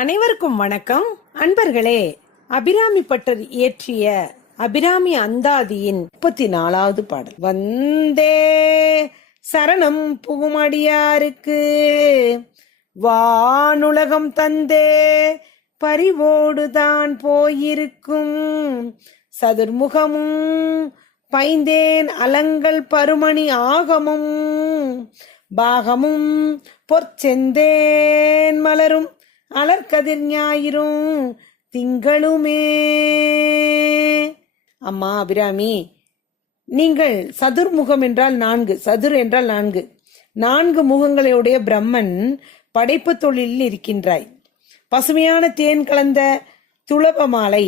அனைவருக்கும் வணக்கம். அன்பர்களே, அபிராமி பட்டர் இயற்றிய அபிராமி அந்தாதியின் 34வது பாடல். வந்தே சரணம் புகுமடியாருக்கு வானுலகம் தந்தே பரிவோடுதான் போயிருக்கும் சதுர்முகமும் பைந்தேன் அலங்கள் பருமணி ஆகமும் பாகமும் பொற்செந்தேன் மலரும் அலர்கதிர் ஞாயிறும் திங்களுமே. அம்மா அபிராமி, நீங்கள் சதுர்முகம் என்றால் 4, சதுர் என்றால் 4, 4 முகங்களையுடைய பிரம்மன் படைப்பு தொழிலில் இருக்கின்றாய். பசுமையான தேன் கலந்த துளப மாலை